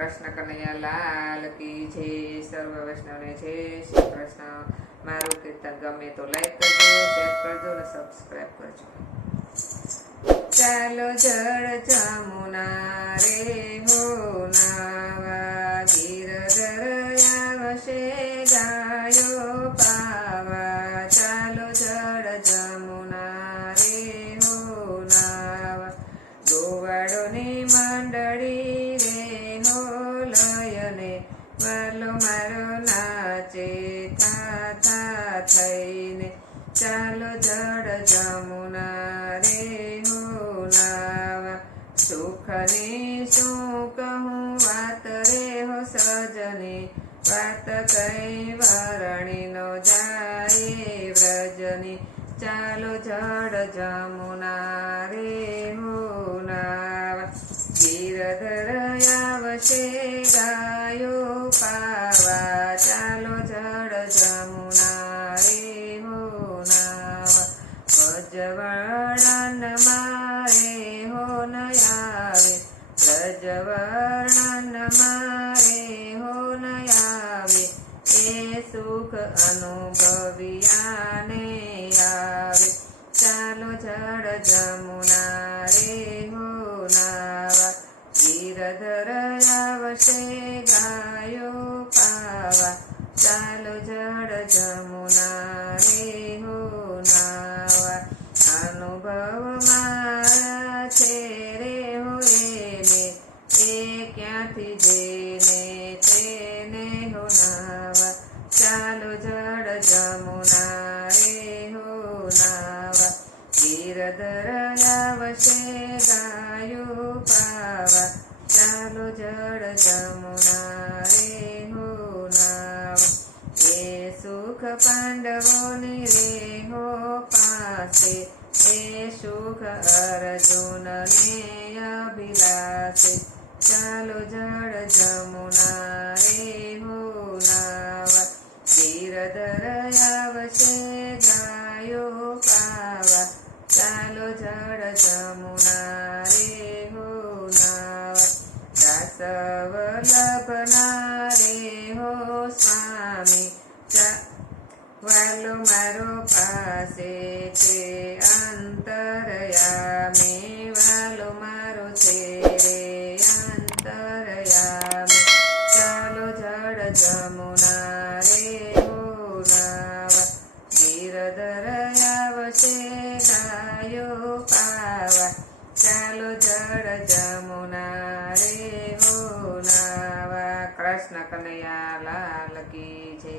કૃષ્ણ કનૈયા લાલ કી જય. સર્વ વૈષ્ણવને જય શ્રી કૃષ્ણ. મારું કીર્તન ગમે તો લાઈક કરજો, શેર કરજો અને સબસ્ક્રાઈબ કરજો. ચાલો જળ જમુના રે હો નાવા, ગિરધર આવશે ગાયો પાવા. ચાલો જળ જમુના રે હો નાવા, ગોવાળોની મંડળી રે હો લયને, વાલો મારો નાચે થા થા થઈને. ચાલો જળ જમુના રે હો નાવા, સુખની શું કહું વાત રે હો સજની, વાત કઈ વરણી નો જાય વ્રજની. ચાલો જળ જમુના રે હો નાવા, ગિરધર આવશે ગાયો પાવા. ચાલો જળ જમુના રે હો નાવા, વ્રજવર્ણન મારે હો ન આવે, વ્રજવર્ણન મારે હો ન આવે. એ સુખ અનુભવ્યાને આવે. ચાલો જળ જમુના રે હો નાવા, ગિરધર આવશે ગાયો પાવા. ચાલો જળ જમુના રે હો નાવા, અનુભવ મારા છે રે હો એને, એ ક્યાંથી જેને તેને હો નાવા. ચાલો જળ જમુના રે હો નાવા, ગિરધર આવશે ગાયો પાવા. ચાલો જળ જમુના રે હો નાવા, એ સુખ પાંડવોની રે હો પાસે, એ સુખ અર્જુનને અભિલાષે. ચાલો જળ જમુના રે હો નાવા, ગિરધર આવશે ગાયો પાવા. ચાલો જળ જમુના રે હો નાવા, દાસ વલ્લભના રે હો સ્વામી. વાલો મારો પાસે છે અંતરયામી, વાલો મારો છે રે અંતરયામી. ચાલો જળ જમુના રે હો નાવા, ગિરધર આવશે ગાયો પાવા. ચાલો જળ જમુના રે હો નાવા. કૃષ્ણ કનૈયા લાલ કી જય.